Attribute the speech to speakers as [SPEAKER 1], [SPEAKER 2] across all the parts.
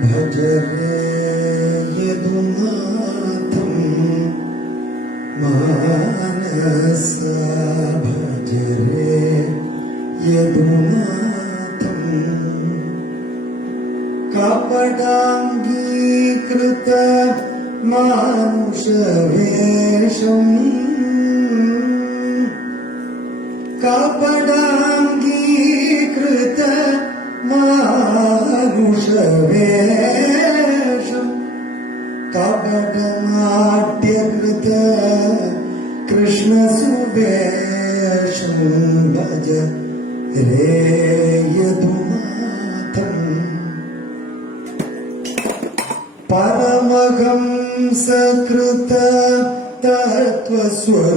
[SPEAKER 1] ഭജ രേ യദുനാഥം മാനസ ഭജ രേ യദുനാഥം കപടാംഗീകൃത മാനുഷവേഷം കൃഷ്ണസുവേഷം ഭജ രേ പരമഹം സകൃത തത്വസ്വരൂപം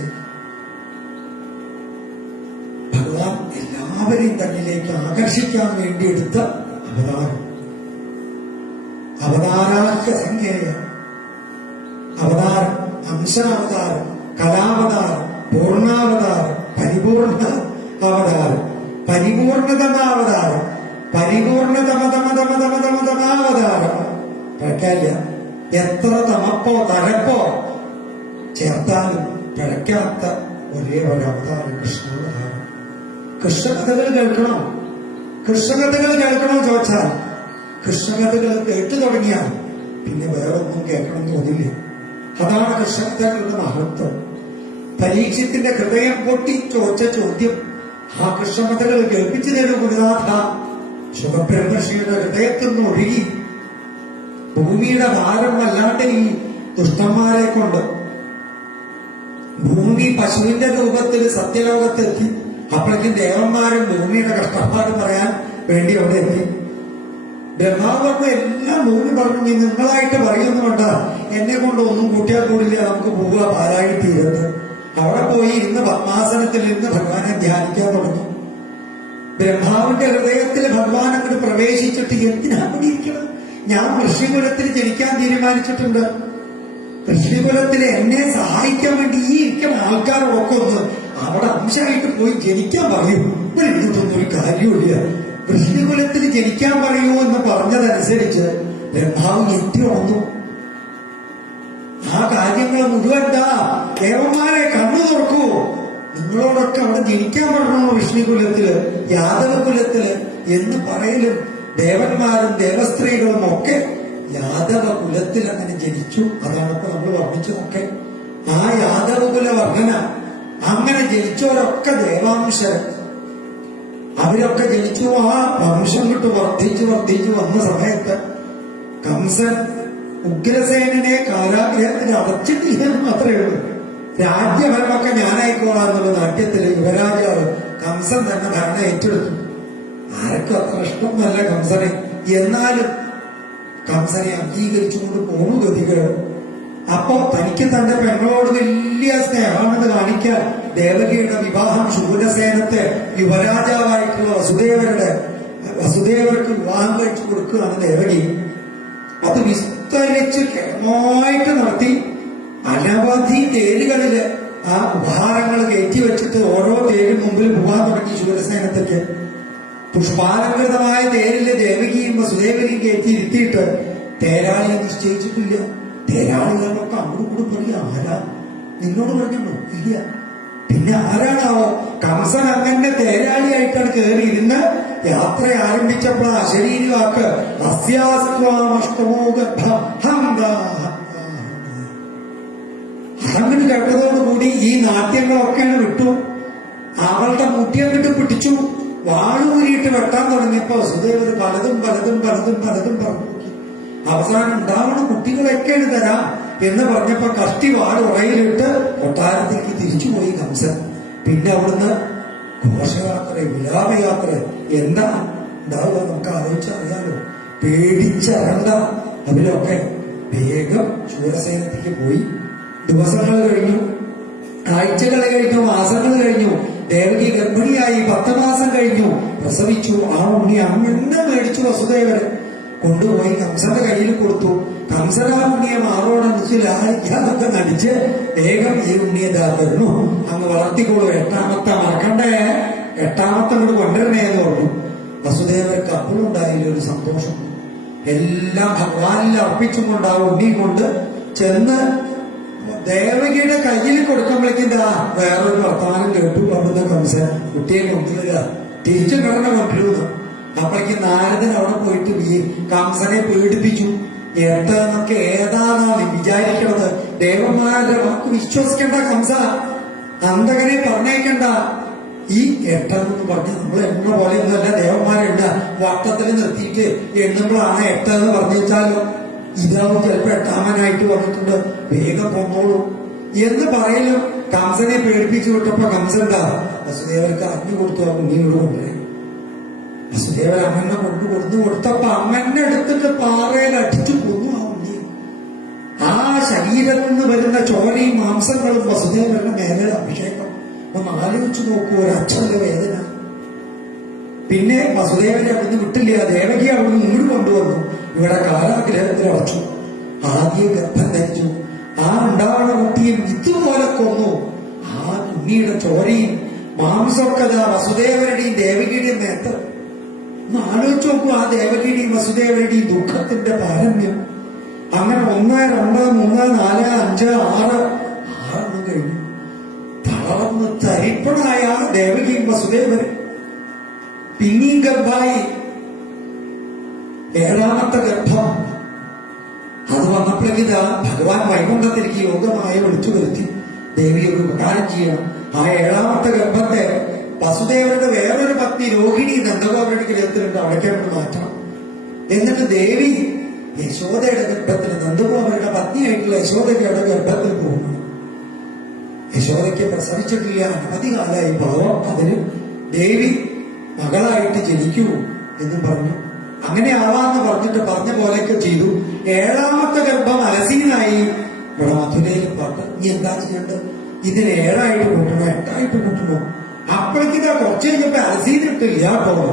[SPEAKER 1] എടുത്ത അവതാരം. അവതാരാഖ്യ സംഖ്യയ അവതാരം അംശാവതാരം കലാവതാരം പൂർണാവതാരം പരിപൂർണ അവതാരം. പരിപൂർണതമാവതാരം. പരിപൂർണതമതമതമതമതമതമാവതാരം. പിഴക്കില്ല എത്ര തമപ്പോ തരപ്പോ ചേർത്താലും പിഴക്കാത്ത ഒരേ ഒരു അവതാരം കൃഷ്ണാവതാരം കൃഷ്ണകഥകൾ കേൾക്കണോ? കൃഷ്ണകഥകൾ കേൾക്കണോ ചോദിച്ചാൽ കൃഷ്ണകഥകൾ കേട്ടു തുടങ്ങിയാൽ പിന്നെ വേറെ ഒന്നും കേൾക്കണം തോന്നില്ല? അതാണ് കൃഷ്ണകഥകളുടെ മഹത്വം. പരീക്ഷത്തിന്റെ ഹൃദയം പൊട്ടി ചോദിച്ച ചോദ്യം ആ കൃഷ്ണകഥകൾ കേൾപ്പിച്ചു തരും ഗുരുനാഥ. ശുഭബ്രഹ്മഷിയുടെ ഹൃദയത്തിൽ നിന്ന് ഒഴുകി. ഭൂമിയുടെ ഭാരം വല്ലാണ്ട് ഈ ദുഷ്ടന്മാരെ കൊണ്ട്. ഭൂമി പശുവിന്റെ രൂപത്തിൽ സത്യലോകത്തെത്തി. അപ്പോഴേക്കും ദേവന്മാരും ഭൂമിയുടെ കഷ്ടപ്പാട് പറയാൻ വേണ്ടി അവിടെ എത്തി. ബ്രഹ്മാവ് പറഞ്ഞു എല്ലാം ഭൂമി പറഞ്ഞു നീ നിങ്ങളായിട്ട് പറയുന്നുണ്ട് എന്നെ കൊണ്ട് ഒന്നും കൂട്ടിയാൽ കൂടില്ല നമുക്ക് പോവുക പാലായി തീരത്ത് അവിടെ പോയി ഇന്ന് പത്മാസനത്തിൽ ഇരുന്ന് ഭഗവാനെ ധ്യാനിക്കാൻ തുടങ്ങി. ബ്രഹ്മാവിന്റെ ഹൃദയത്തിൽ ഭഗവാൻ അങ്ങോട്ട് പ്രവേശിച്ചിട്ട് എന്തിനാണ് ഇരിക്കണം ഞാൻ ഋഷികുലത്തിൽ ജനിക്കാൻ തീരുമാനിച്ചിട്ടുണ്ട്. ഋഷികുലത്തിൽ എന്നെ സഹായിക്കാൻ വേണ്ടി ഈ ഇരിക്കുന്ന ആൾക്കാരോടൊക്കെ ഒന്ന് അവിടെ അംശമായിട്ട് പോയി ജനിക്കാൻ പറയൂ. ഇതൊന്നും ഒരു കാര്യമില്ല വൃഷ്ണികുലത്തിൽ ജനിക്കാൻ പറയൂ എന്ന് പറഞ്ഞതനുസരിച്ച് ബ്രഹ്മാവ് ഞെട്ടി വന്നു ആ കാര്യങ്ങൾ മുഴുവൻ എന്താ ദേവന്മാരെ കണ്ണു തുറക്കൂ. നിങ്ങളോടൊക്കെ അവിടെ ജനിക്കാൻ പറഞ്ഞോ വിഷ്ണുകുലത്തിൽ യാദവ കുലത്തിൽ എന്ന് പറയലും ദേവന്മാരും ദേവസ്ത്രീകളും ഒക്കെ യാദവ കുലത്തിൽ അങ്ങനെ ജനിച്ചു. അതാണ് ഇപ്പൊ നമ്മൾ വർണിച്ചതൊക്കെ. ആ യാദവ കുല വർണന അങ്ങനെ ജനിച്ചവരൊക്കെ ദേവാംശ അവരൊക്കെ ജനിച്ചു ആ വംശം വിട്ട് വർദ്ധിച്ചു വർദ്ധിച്ചു വന്ന സമയത്ത് കംസൻ ഉഗ്രസേനനെ കാരാഗ്രഹത്തിന് അടച്ചിട്ടില്ല മാത്രമേ ഉള്ളൂ. രാജ്യഭരണമൊക്കെ ഞാനായിക്കോളാം എന്നുള്ള നാട്യത്തിൽ യുവരാജാവ് കംസൻ തന്നെ ഭരണ ഏറ്റെടുത്തു. ആർക്കും അത്ര ഇഷ്ടമല്ല കംസനെ. എന്നാലും കംസനെ അംഗീകരിച്ചുകൊണ്ട് പോകുന്നു ഗതികൾ അപ്പോ തനിക്ക് തന്റെ പെങ്ങളോട് വലിയ സ്നേഹമാണെന്ന് കാണിക്കാൻ ദേവകിയുടെ വിവാഹം ശൂരസേനത്തെ യുവരാജാവായിട്ടുള്ള വസുദേവരുടെ വസുദേവർക്ക് വിവാഹം കഴിച്ചു കൊടുക്കുകയാണ് ദേവകി. അത് വിസ്തരിച്ച് കേമായിട്ട് നടത്തി അനവധി തേരുകളിൽ ആ ഉപഹാരങ്ങൾ കയറ്റി വെച്ചിട്ട് ഓരോ തേരും മുമ്പിൽ പോകാൻ തുടങ്ങി ശൂരസേനത്തേക്ക് പുഷ്പാലങ്കൃതമായ തേരിൽ ദേവകിയും വസുദേവനെയും കയറ്റി ഇരുത്തിയിട്ട് തേരാളിയെ നിശ്ചയിച്ചിട്ടില്ല. തേരാളികളൊക്കെ അങ്ങോട്ട് പറയാ ആരാ നിന്നോട് പറഞ്ഞോ ഇല്ല പിന്നെ ആരാണാവോ കംസൻ അങ്ങനെ തേരാളിയായിട്ടാണ് കയറി ഇരുന്ന് യാത്ര ആരംഭിച്ചപ്പോൾ അശരീരി വാക്ക്. അതങ്ങനെ കേട്ടതോടുകൂടി ഈ നാട് നാട്യങ്ങളൊക്കെയാണ് വിട്ടു അവളുടെ മുട്ടിയങ്ങിട്ട് പിടിച്ചു വാളൂരിയിട്ട് വെട്ടാൻ തുടങ്ങിയപ്പോ വസുദേവർ പലതും പലതും പലതും പലതും പറഞ്ഞു അവസാനം ഉണ്ടാവണം കുട്ടികളൊക്കെ തരാം എന്ന് പറഞ്ഞപ്പോ കഷ്ടി വാട് ഉറയിലിട്ട് കൊട്ടാരത്തിലേക്ക് തിരിച്ചുപോയി കംസൻ. പിന്നെ അവിടുന്ന് ഘോഷയാത്ര വിലാപയാത്ര എന്താ ഉണ്ടാവുക നമുക്ക് ആലോചിച്ചറിയാലോ പേടിച്ചറണ്ട അതിലൊക്കെ വേഗം ശൂരസേനത്തേക്ക് പോയി. ദിവസങ്ങൾ കഴിഞ്ഞു. ആഴ്ചകൾ കഴിഞ്ഞു. മാസങ്ങൾ കഴിഞ്ഞു. ദേവകി ഗർഭിണിയായി പത്ത് മാസം കഴിഞ്ഞു. പ്രസവിച്ചു. ആ ഉണ്ണി അങ്ങനെ മേടിച്ചു വസുദേവര് കൊണ്ടുപോയി കംസന്റെ കയ്യിൽ കൊടുത്തു. കംസന ഉണ്ണിയെ മാറോടനിച്ച് ലാളിക്കാതൊക്കെ നടിച്ച് വേഗം ഈ ഉണ്ണിയെ തരുന്നു. അങ്ങ് വളർത്തിക്കോളൂ. എട്ടാമത്തെ മറക്കണ്ടേ? എട്ടാമത്തെ കൂടെ കൊണ്ടുവരണേ എന്ന് പറഞ്ഞു. വസുദേവർക്ക് അപ്പോഴും ഉണ്ടായില്ല ഒരു സന്തോഷം. എല്ലാം ഭഗവാനിൽ അർപ്പിച്ചുകൊണ്ട് ആ ഉണ്ണി കൊണ്ട് ചെന്ന് ദേവകിയുടെ കയ്യിൽ കൊടുക്കുമ്പോഴേക്കിന്റെ ആ വേറൊരു വർത്തമാനം കേട്ടു. അവിടുന്ന് കംസൻ കുട്ടിയെ കൊണ്ടുവരിക. തിരിച്ചു കിടന്ന കൊണ്ടുവരുന്നു. അപ്പോഴേക്കും നാരദൻ അവിടെ പോയിട്ട് കംസനെ പീഡിപ്പിച്ചു എട്ടെന്നൊക്കെ ഏതാണോ വിചാരിക്കണത്? ദേവന്മാരുടെ വാക്ക് വിശ്വസിക്കേണ്ട കംസ. അന്തകനെ പറഞ്ഞേക്കണ്ട ഈ എട്ടെന്ന് പറഞ്ഞ് നമ്മൾ എണ്ണ പോലെ ഒന്നുമല്ല ദേവന്മാരുണ്ട് വട്ടത്തിൽ നിർത്തിയിട്ട് എണ്ണുമ്പോഴാണ് എട്ടെന്ന് പറഞ്ഞു വെച്ചാലോ ഇതാവും ചിലപ്പോ എട്ടാമനായിട്ട് പറഞ്ഞിട്ടുണ്ട് വേഗം പോന്നോളൂ. എന്ന് പറയലും കംസനെ പേടിപ്പിച്ചു വിട്ടപ്പോ കംസന്റെ വസുദേവർക്ക് അറിഞ്ഞു കൊടുത്തു ആ കുഞ്ഞിനോട് വസുദേവൻ അമ്മനെ കൊണ്ടു കൊടുത്തു കൊടുത്തപ്പോ അമ്മനെ എടുത്തിട്ട് പാറയിൽ അടിച്ചു കൊന്നു ആ ഉണ്ണി ആ ശരീരത്തിൽ നിന്ന് വരുന്ന ചോരയും മാംസങ്ങളും വസുദേവന്റെ മേലെ അഭിഷേകം. ഒന്ന് ആലോചിച്ചു നോക്കൂ ഒരു അച്ഛന്റെ വേദന. പിന്നെ വസുദേവനെ അവിടുന്ന് വിട്ടില്ല. ദേവകി അവിടുന്ന് ഇങ്ങോട്ട് കൊണ്ടുവന്നു. ഇവിടെ കാലാഗ്രഹത്തിൽ അടച്ചു. ആദ്യ ഗർഭം ധരിച്ചു. ആ ഉണ്ടാവുന്ന കുട്ടിയും ഇതുപോലെ കൊന്നു. ആ കുഞ്ഞിയുടെ ചോരയും മാംസമൊക്കെ വസുദേവരുടെയും ദേവകിയുടെയും നേത്ത് ഒന്ന് ആലോചിച്ച് നോക്കൂ ആ ദേവകിയുടെയും വസുദേവരുടെയും ദുഃഖത്തിന്റെ പാരമ്യം അങ്ങനെ ഒന്ന് രണ്ട് മൂന്ന് നാല് അഞ്ച് ആറ് ആറെണ്ണം കഴിഞ്ഞു. തളർന്ന് തരിപ്പണായ ദേവകിയും വസുദേവരും പിന്നെയും ഗർഭായി. ഏഴാമത്തെ ഗർഭം. അത് വന്നപ്പോഴേക്ക് ഇതാ ഭഗവാൻ വൈകുണ്ഠത്തിലേക്ക് യോഗമായി വിളിച്ചു വരുത്തി. ദേവി ഒരു ഉപകാരം ചെയ്യണം. ആ ഏഴാമത്തെ ഗർഭത്തെ വസുദേവരുടെ വേറൊരു പത്നി രോഹിണി നന്ദഗോപരുടെ ഗ്രഹത്തിലുണ്ട് അവിടേക്ക് കൊണ്ട് മാറ്റണം. എന്നിട്ട് ദേവി യശോദയുടെ ഗർഭത്തിൽ നന്ദഗോപരുടെ പത്നിയായിട്ടുള്ള യശോദയുടെ ഗർഭത്തിൽ പോകുന്നു യശോദയ്ക്ക് പ്രസവിച്ചിട്ടില്ല. അനവധി കാലമായി പാവം. അതിന് ദേവി മകളായിട്ട് ജനിക്കൂ എന്ന് പറഞ്ഞു. അങ്ങനെ ആവാന്ന് പറഞ്ഞിട്ട് പറഞ്ഞ പോലെയൊക്കെ ചെയ്തു. ഏഴാമത്തെ ഗർഭം അലസീനായി. ഇവിടെ മധുരയിൽ പറഞ്ഞു. നീ എന്താ ചെയ്യേണ്ടത്? ഇതിന് ഏഴായിട്ട് കൂട്ടണോ? എട്ടായിട്ട് കൂട്ടണോ? അപ്പോഴേക്കിതാ കുറച്ച് കഴിഞ്ഞപ്പോ അലസീനിട്ടില്ല കേട്ടോ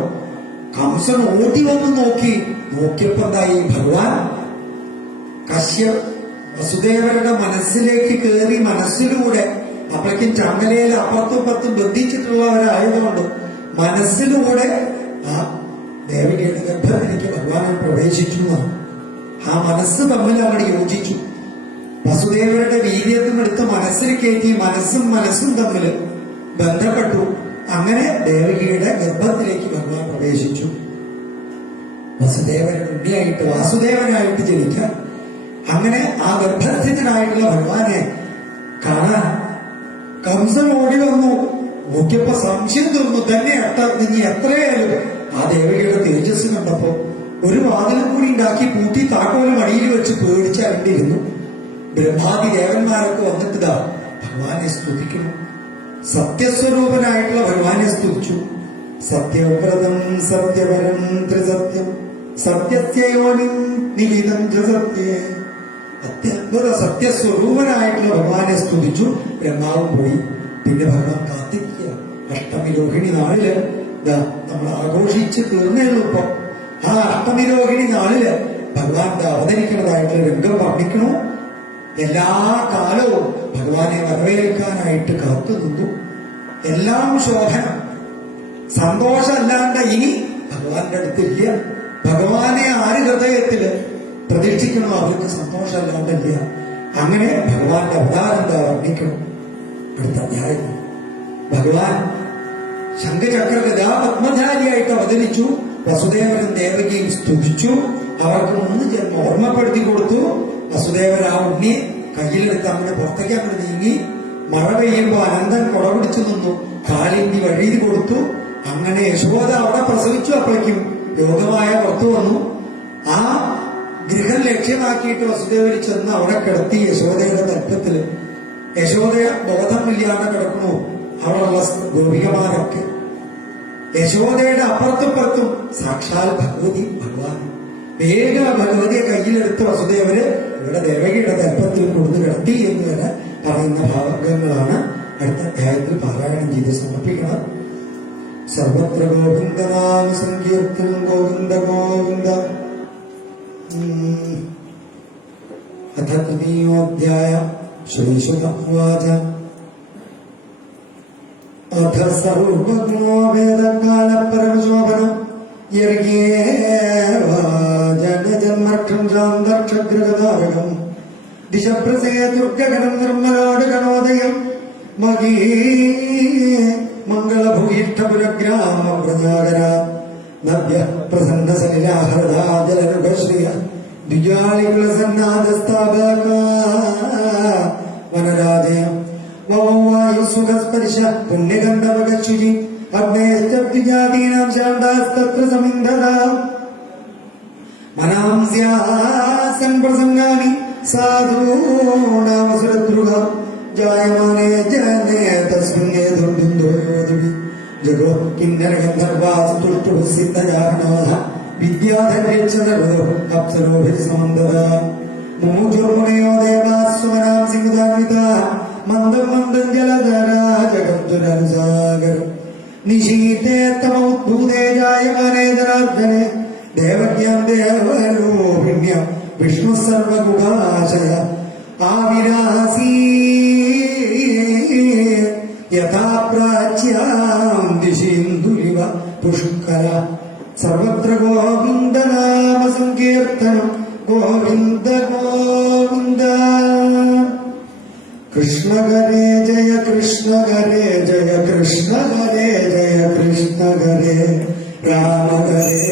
[SPEAKER 1] കംസൻ ഓടി വന്ന് നോക്കി. നോക്കിയപ്പോ എന്തായി? ഭഗവാൻ കശ്യ വസുദേവരുടെ മനസ്സിലേക്ക് കയറി മനസ്സിലൂടെ അപ്പോഴേക്കും ചങ്ങലയിൽ അപ്പുറത്തും ഇപ്പുറത്തും ബന്ധിച്ചിട്ടുള്ളവരായതുകൊണ്ട് മനസ്സിലൂടെ ആ ദേവികയുടെ ഗർഭത്തിലേക്ക് ഭഗവാനെ പ്രവേശിച്ചു ആ മനസ്സ് തമ്മിൽ അവിടെ യോജിച്ചു. വസുദേവരുടെ വീര്യത്തിനെടുത്ത് മനസ്സിൽ കയറ്റി മനസ്സും മനസ്സും തമ്മിൽ ബന്ധപ്പെട്ടു. അങ്ങനെ ദേവകിയുടെ ഗർഭത്തിലേക്ക് ഭഗവാൻ പ്രവേശിച്ചു. വസുദേവൻ ഉണ്ണിയായിട്ട് വാസുദേവനായിട്ട് ജനിക്കാൻ അങ്ങനെ ആ ഗർഭസ്ഥിതനായിട്ടുള്ള ഭഗവാനെ കാണാൻ കംസൻ ഓടി വന്നു. നോക്കിയപ്പോ സംശയം തോന്നുന്നു തന്നെ അട്ട നീ എത്രയായാലും? ആ ദേവകിയുടെ തേജസ് കണ്ടപ്പോ ഒരു വാതിലും കൂടി ഉണ്ടാക്കി പൂട്ടി താക്കോലും മടിയിൽ വെച്ച് പേടിച്ചരണ്ടിരുന്നു ബ്രഹ്മാദി ദേവന്മാരൊക്കെ വന്നിട്ടിതാ ഭഗവാനെ സ്തുതിക്കുന്നു. സത്യസ്വരൂപനായിട്ടുള്ള ഭഗവാനെ സ്തുതിച്ചു. സത്യവ്രതം സത്യവരം ത്രിസത്യം സത്യത്യോനി നിവിധം ത്രിസത്യേ. അത്യത്ഭുത സത്യസ്വരൂപനായിട്ടുള്ള ഭഗവാനെ സ്തുതിച്ചു എന്നാവും പോയി. പിന്നെ ഭഗവാൻ കാത്തിരിക്കുക. അഷ്ടമി രോഹിണി നാളിൽ നമ്മൾ ആഘോഷിച്ച് തീർന്നേ ഉള്ളൂ ഇപ്പൊ. ആ അഷ്ടമി രോഹിണി നാളിൽ ഭഗവാന്റെ അവതരിക്കുന്നതായിട്ടുള്ള രംഗം വർണിക്കണു? എല്ലാ കാലവും ഭഗവാനെ വരവേൽക്കാനായിട്ട് കാത്തു നിന്നു. എല്ലാം ശോഭന. സന്തോഷമല്ലാണ്ട് ഇനി ഭഗവാന്റെ അടുത്തില്ല. ഭഗവാനെ ആര് ഹൃദയത്തിൽ പ്രതീക്ഷിക്കണോ അവർക്ക് സന്തോഷമല്ലാണ്ടില്ല അങ്ങനെ ഭഗവാന്റെ അവതാരം എന്താ വർണിക്കണം. അടുത്ത അധ്യായം. ഭഗവാൻ ശംഖചക്ര ഗതാപത്മധാരിയായിട്ട് അവതരിച്ചു. വസുദേവനും ദേവകിയും സ്തുതിച്ചു. അവർക്ക് മൂന്ന് ജന്മം ഓർമ്മപ്പെടുത്തി കൊടുത്തു. വസുദേവൻ ആ ഉണ്ണിയെ കയ്യിലെടുത്ത് അങ്ങനെ പുറത്തേക്ക് അങ്ങനെ നീങ്ങി മഴ പെയ്യുമ്പോ അനന്തൻ കുടപിടിച്ചു നിന്നു. കാലിന്നി വഴിയിൽ കൊടുത്തു. അങ്ങനെ യശോദ അവിടെ പ്രസവിച്ചു അപ്പോഴേക്കും യോഗമായ പുറത്തു വന്നു. ആ ഗൃഹം ലക്ഷ്യമാക്കിയിട്ട് വസുദേവര് ചെന്ന് അവിടെ കിടത്തി യശോദയുടെ തൽപ്പത്തിൽ യശോദ ബോധമില്ലാണ്ട് കിടക്കണു അവിടെയുള്ള ഗോപികമാരൊക്കെ. യശോദയുടെ അപ്പുറത്തും പുറത്തും സാക്ഷാൽ ഭഗവതി ഭഗവാൻ. വേഗം ഭഗവതിയെ കയ്യിലെടുത്ത് വസുദേവര് ഇവിടെ ദേവകിയുടെ തൽപ്പത്തിൽ കൊടുത്തു കിടത്തി എന്ന് വരെ പറയുന്ന ഭാവങ്ങളാണ് അടുത്ത അധ്യായത്തിൽ പാരായണം ചെയ്ത് സമർപ്പിക്കണം. സർവത്ര ഗോവിന്ദനാമ സങ്കീർത്തനം ഗോവിന്ദ ഗോവിന്ദ. അഥ തൃതീയോധ്യായ ശ്രീശുത ഉവാച അഥ സർവജ്ഞോ വേദകാലപരമശോഭനം ജനജന്മക്ഷം ശാന്തക്ഷഗ്രതാരകം ദിശപ്രസേ ദുർഗഗണം നിർമ്മലാട് ഗണോദയം. മകീ മംഗളഭൂയിഷ്ടപുരഗ്രാമ പ്രജാകര നവ്യ പ്രസന്ന സലിലാഹൃദാജലനുഭശ്രിയ ദ്വിജാളികുല സന്നാദസ്ഥാപക വനരാജയം വായുസുഖസ്പർശ പുണ്യഗന്ധവകശുചി അഗ്നേശ്ചാതീനാം ശാന്താസ്തത്ര സമിന്ധത మనాంస్యాస్యం ప్రసంగాన్ని సాధూనామసురద్రుగా జాయమానే జనే తస్మిన్నే దుర్దిందో యోధుడి జగో కిన్నర గంధర్వాస్తుష్టు సిద్ధజానోధ విద్యాధర్వేచ్చనరో అప్సరోభిసమందద ముముజోమునయో దేవాస్వనాం సింగుదాన్విత మందం మందం జలధరా జగద్దురసాగరం నిశీతే తమ ఉద్భూతే జాయమానే ధనార్ధనే ദേവജ്ഞം ദേവരൂപിണ്യം വിഷ്ണു സർവഗുണാശയ ആവിരാസീ യഥാപ്രാച്യാം ദിശേന്ദുരിവ പുഷ്കര. സർവത്ര ഗോവിന്ദനാമ സങ്കീർത്തനം ഗോവിന്ദ ഗോവിന്ദ കൃഷ്ണ ഹരേ ജയ കൃഷ്ണ ഹരേ ജയ കൃഷ്ണ ഹരേ ജയ കൃഷ്ണ ഹരേ രാമ ഹരേ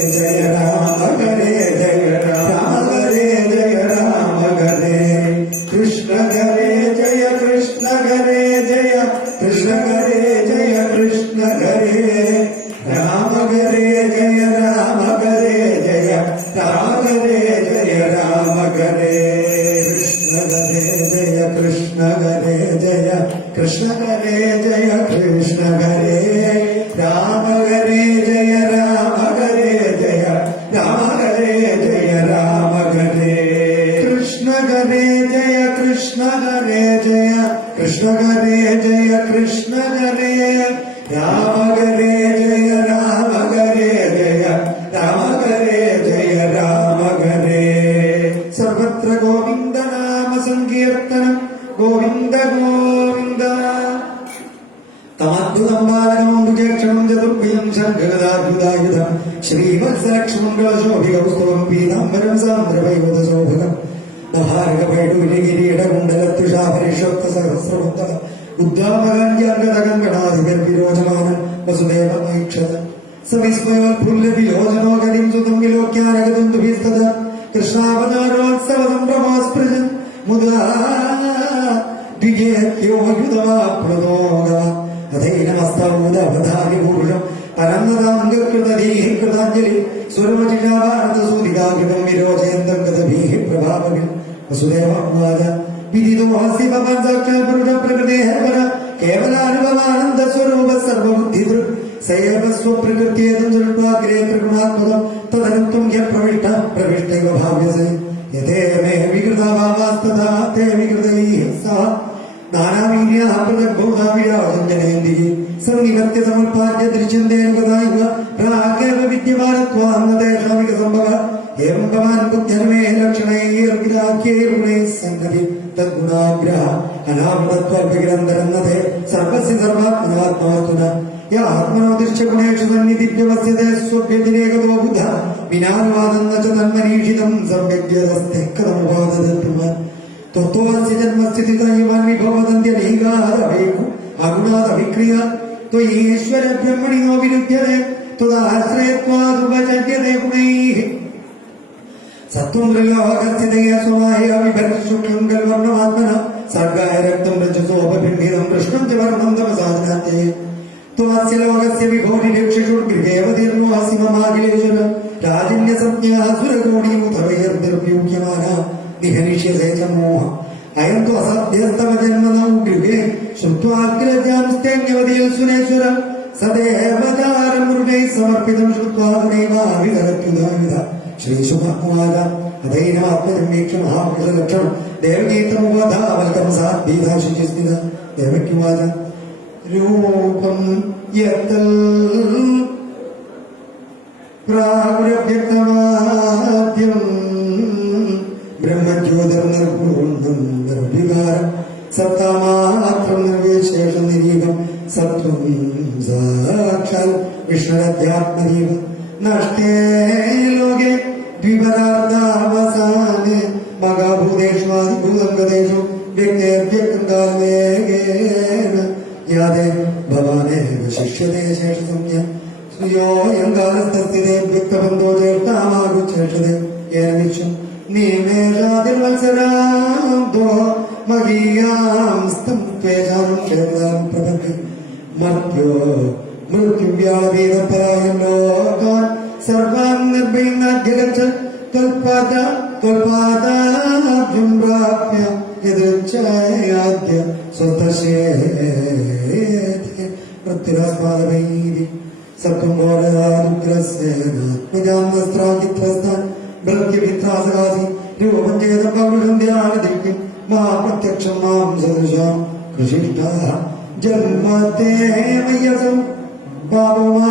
[SPEAKER 1] ഹരേ ജയ കൃഷ്ണ ഹരേ രാമ മഹാരക ഭൈഡുവിലികിരീടകുണ്ടലത്തുഷാഭരിഷത്വ സഹസ്രമുത്തല ഉദ്യാമകാന്യാർഗതകങ്കണാധിപർ വിരോചമാനം വസുദേവ മൈക്ഷത സവിസ്മയോത്ഫുല്ല വിലോചനോ ഗതിം സുതം വിലോക്യാനഗതം തുഭിസ്തത കൃഷ്ണാവതാരോത്സവ സംഭ്രമാസ്പൃശൻ മുദാ ദ്വിഗേത്യോയുധമാപ്രദോഗ അധൈനമസ്തൂതവധാനി പൂരുഷം പരന്നതാംഗകൃതീകൃതാഞ്ജലി സുരമചിരാഭാരതസൂതികാകൃതം വിരോചയന്തം ഗതഭീഃ പ്രഭാവവിൽ വസുദേവാജ വിദിതോ ഹസി ഭവാൻ സാക്ഷാൽ പുരുഷ പ്രകൃതേഹ പര കേവലാനുഭവാനന്ദ സ്വരൂപ സർവബുദ്ധിദൃ സേവ സ്വപ്രകൃത്യേതം ദൃഷ്ട്വാഗ്രേ ത്രിഗുണാത്മകം തദനുത്വം യപ്രവിഷ്ട പ്രവിഷ്ടൈവ ഭാവ്യസേ. യഥേ മേ വികൃതഭാവാസ്തഥാ തേ വികൃതൈः സഹ നാനാവീര്യാപ്രദഭൂതാവിരാജന്യനേന്തി സന്നിവർത്തി സമുൽപാദ്യ തിരിച്ചിന്തേനുപതായുക പ്രാഗേവ വിദ്യമാനത്വാന്നതേഷാമിക സംഭവ ഏർമുഖവാൻ ബുദ്ധർമേഹ ലക്ഷണൈർഗിരാഖ്യൈർഗുണൈ സന്നവിത്ത ഗുണാഗ്രഹ അനാമൃതത്വർഭഗ്രന്ഥരന്നത് സർവസ്യ സർവാത്മനാത്മവസ്തുത യ ആത്മനോദിഷ്ട ഗുണേഷു സന്നിധിവ്യവസ്ഥ്യത സ്വഭ്യതിരേകതോ ബുദ്ധ വിനാനുവാദം ച തന്മരീഷിതം സമ്യഗ്യതസ്ഥ്യക്കതമുപാദതത്വം തത്വസ്യ ജന്മസ്ഥിതി തയ്യവാൻ വിഭവതന്ത്യനീകാരവേകു അഗുണാദവിക്രിയ ത്വയീശ്വര ബ്രഹ്മണിനോ വിരുദ്ധ്യത ത്വദാശ്രയത്വാദുപചര്യതേ ഗുണൈഃ सत्त्वं त्रयोगस्थितये स्वमाय विभर्शुक्लं कल्वर्णमात्मना सर्गाय रक्तं रजसोपपिण्डितं സർവാസ്യ ലോകസ്യ വിഭോരി രക്ഷിഷുർഗൃഹേവതീർവാസിമമാകിലേശ്വര രാജന്യസംജ്ഞാസുരകോണീമുതവൈർനിർവ്യൂഹ്യമാന നിഹനിഷ്യസേ ച മോഹ അയം ത്വ അസഭ്യസ്തവ ജന്മനൗ ഗൃഹേ ശ്രുത്വാഗ്രജാംസ്തേന്യവതിയിൽ സുരേശ്വര സദേവതാരം മൃഗൈ സമർപ്പിതം ശ്രുത്വാ ഗുണൈവാവിതരത്യുദാവിധ ശ്രീശുഭകുമാര അധൈനാത്മജന്മീക്ഷ മഹാപുരുഷലക്ഷണം ദേവഗീതമുപധാവൽക്കം സാധീതാശിസ്ഥിത ദേവകുമാര രൂപം യത്തൽ പ്രാഗുരഭ്യക്തമാദ്യം ബ്രഹ്മജ്യോതിർനിർഗുണം നിർവികാരം സത്താമാത്രം നിർവിശേഷം നിരീപം സത്വം സാക്ഷാൽ വിഷ്ണുരധ്യാത്മരീപം നഷ്ടേ ലോകെ ദ്വിപദാർത്ഥാവസാനെ മഹാഭൂതേഷ്വാദിഭൂതം ഗതേഷു വ്യക്തേഭ്യക്തം കാലമേകേന യാതെ ഭവാനേവ ശിഷ്യതേ ശേഷസംജ്ഞ ശ്രിയോയം കാലസ്ഥിതേ വ്യക്തബന്ധോ ചേഷ്ടാമാകുശേഷതേ ഏന വിശ്വം നീമേഷാതിർവത്സരാന്തോ മഹീയാം സ്തം ത്വേഷാം ക്ഷേത്രാം പ്രപത്തി മർത്യോ മൃത്യുവ്യാളീതപരായം ലോകാൻ സർവാൻ നിർഭീനാദ്യഗച്ഛ ത്വൽപാദ ത്വൽപാദാഭ്യം പ്രാപ്യ യദൃച്ഛയാദ്യ ഘോരാരുദ്രസ്യേനാത്മജാന്തസ്ത്രാജിത്രസ്ഥാൻ ഭൃത്യമിത്രാസകാസി രൂപം ചെയ്ത പൗരുഷം ധ്യാനദിക്കും മാ പ്രത്യക്ഷം മാം സദൃശാം കൃഷിഷ്ട ജന്മത്തെ മയ്യസം പാപമാ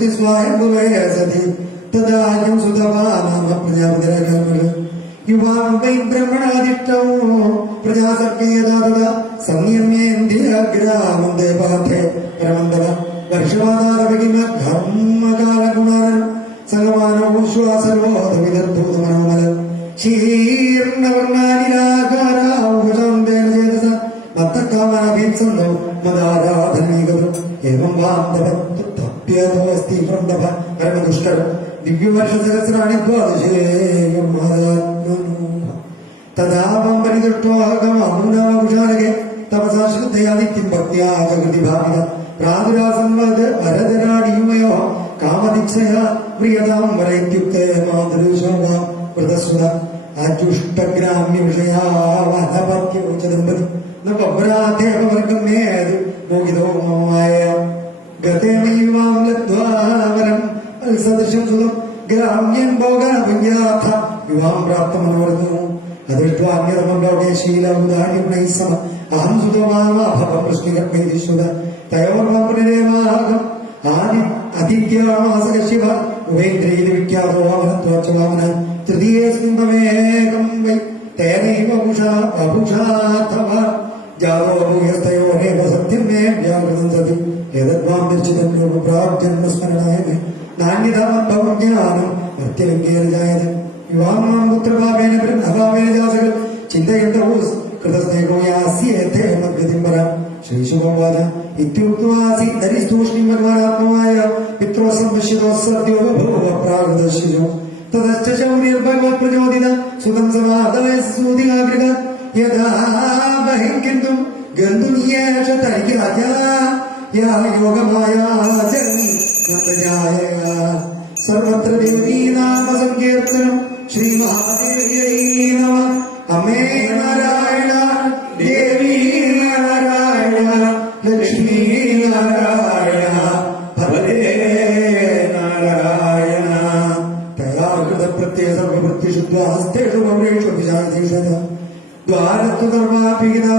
[SPEAKER 1] സതി സ്വായംഭുവേ സതി തദാഹ്യം സുതവാ നാമ പ്രജാപതിരകർമ്മ യുവാംബൈ ബ്രഹ്മണാദിഷ്ടോ പ്രജാസർഗേതാതത സംയമ്യേന്ദ്രിയഗ്രാമം ദേവാധേ പരമന്തവ വർഷവാദാരപകിമ ധർമ്മകാലകുമാരൻ സഹമാനോ ശ്വാസലോധവിധർഭൂതമനോമല ക്ഷീർണവർണാനിരാകാരാഹുഷാന്തേന ചേതസ മത്തക്കാമനഭീത്സന്തോ മദാരാധനീകൃതം ഏവം വാന്തവ വാന്തവത്പ്യതോസ്തി വൃന്ദഭ പരമദുഷ്ടരം ദിവ്യവർഷസഹസ്രാണി ദ്വാദശേയം തദാപം പരിദൃഷ്ടോഹകമൂനവകുശാലകെ തപസാ ശ്രദ്ധയാദിത്യം ഭക്തിയാ ജഗതി ഭാവിത പ്രാതുരാസം വദ വരദരാടിയുമയോ കാമദിക്ഷയ പ്രിയതാം വരൈത്യുക്തേ മാതൃശോഭ വൃതസ്വത അജുഷ്ടഗ്രാമ്യ വിഷയാവനപത്യോചദമ്പതി നവരാധേവർഗം നേത് മോഹിതോമായ ഗതേമയുവാം ലബ്ധ്വാവരം സദൃശം സുഖം ഗ്രാമ്യൻ ഭോഗവിജ്ഞാഥ യുവാം പ്രാപ്തമനോർന്നു അദൃഷ്ട്വാന്യതമോദേശീലൗദാര്യമൈസമ അഹം സുതമാഭവ പ്രശ്നികർമ്മേശ്വര തയോർവം പുനരേവാകം ആദി അതിഥ്യാമാസകശിവ ഉപേന്ദ്രയിൽ വിഖ്യാതോ അവനത്വാചവാമന തൃതീയസ്മിൻ ഭവേകം വൈ. തേനൈവ ബഹുഷാഥവ ഭൂയസ്തയോരേവ സത്യം മേ വ്യാകൃതം സതി ഏതദ്വാം ദർശിതം രൂപപ്രാപ്ജന്മസ്മരണായ നാണ്യതാമദ്ഭവം ജ്ഞാനം മർത്യലിംഗേന ജായത യുവാമാം പുത്രഭാവേന ബ്രഹ്മഭാവേന ജാസകൾ ചിന്തയന്തോ കൃതസ്നേഹോ യാസ്യേതേ മദ്ഗതിം പരാം ശ്രീശുഭവാദ ഇത്യുക്വാസി ധരിസ്തൂഷ്ണിം ഭഗവാനാത്മമായ പിത്രോസംപശ്യതോ സദ്യോ ബഭൂവ പ്രാഗദർശിജോ തതശ്ച ശൗര്യർഭഗവത് പ്രചോദിത സുഖം സമാദയ സൂതികാഗ്രഹ യഥാ ബഹിർക്കിന്തും ഗന്ധുനീയേഷ തരിക്ക് രാജ. യാ യോഗമായ സർവത്ര നാമ ശ്രീ മഹാദേവ്യൈ നമ. അമേ നാരായണ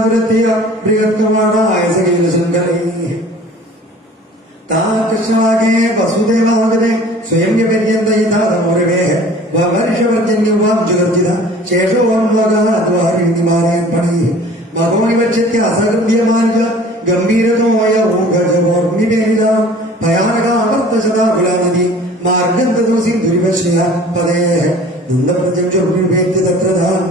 [SPEAKER 1] ധർമാപീനാപുരത്യ ബൃഹത്കമാണായ സകല സുന്ദരൈ താകൃഷ്ണാകേ വസുദേവാഗതേ സ്വയം പര്യന്തയിതാതമുരവേ വർഷവർജന്യവാം ജുഗർജിത ശേഷോന്മകാദ്വാരിണിമാരേ പണി മഹോനി വക്ഷത്യ അസഹൃദ്യമാർഗ ഗംഭീരതമായ ഊർഗജോർമിവേദ ഭയാനകാവർത്തശതാകുലനദി മാർഗന്തോ സിന്ധുരിവശയ പദേ നന്ദപ്രജം ചൊർവിവേദ്യ തത്രദാൻ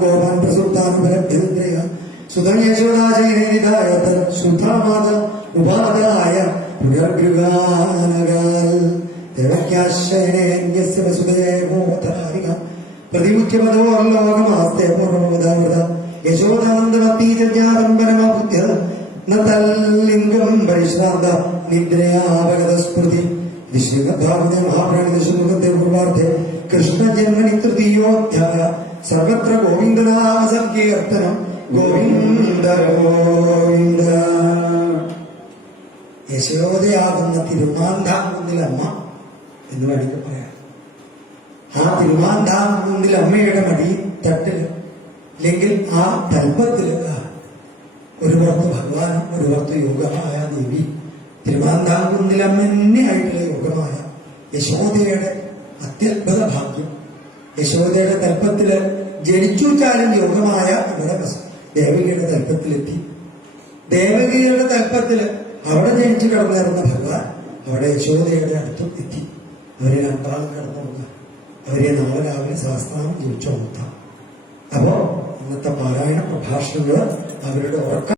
[SPEAKER 1] ഗോപാൻ പ്രസുപ്താനുപലഭ്യന്ത്രയ സുതയേശോദാശയനിതായ സുധാമാത ഉപാദായ പുനർഗൃഗാനകാൽ ദേവക്യാശ്രയനേന്യസ്യ വസുദേവോധാരിക പ്രതിമുഖ്യമതോ ലോകമാസ്തേ പൂർവമുദാമൃത യശോദാനന്ദമത്തീജാരംഭരമബുദ്ധ്യ നതല്ലിംഗം പരിശ്രാന്ത നിദ്രയാപഗത സ്മൃതി വിശ്വഭാവന മഹാപ്രാണിദശമുഖത്തെ പൂർവാർത്ഥേ കൃഷ്ണജന്മനി തൃതീയോധ്യായ സർവത്ര ഗോവിന്ദനാമ സങ്കീർത്തനം ഗോവിന്ദ ഗോവിന്ദ യശോദയാകുന്ന തിരുമാന്താകുന്നിലമ്മ എന്ന് വേണമെങ്കിൽ പറയാം. ആ തിരുമാന്താകുന്നിൽ അമ്മയുടെ മടി തട്ടിൽ അല്ലെങ്കിൽ ആ തൽപ്പത്തിൽ ഒരു പുറത്ത് ഭഗവാൻ ഒരു പുറത്ത് യോഗമായ ദേവി തിരുമാന്താകുന്നിൽ അമ്മ തന്നെയായിട്ടുള്ള യോഗമായ യശോദയുടെ അത്യത്ഭുത ഭാഗ്യം. യശോദയുടെ തൽപ്പത്തിൽ ജനിച്ചുച്ചാലും യോഗമായ ഇവിടെ ദേവികയുടെ തൽപ്പത്തിലെത്തി. ദേവകിയുടെ തൽപ്പത്തിൽ അവിടെ ജനിച്ചു കിടന്നിരുന്ന ഭഗവാൻ അവിടെ യശോദയുടെ അടുത്തും എത്തി. അവരെ രണ്ടാളും കിടന്നുറങ്ങാം അവരെ നാളെ രാവിലെ ജീവിച്ചു നോക്കാം അപ്പോ ഇന്നത്തെ പാരായണ പ്രഭാഷണങ്ങൾ അവരുടെ ഉറക്കം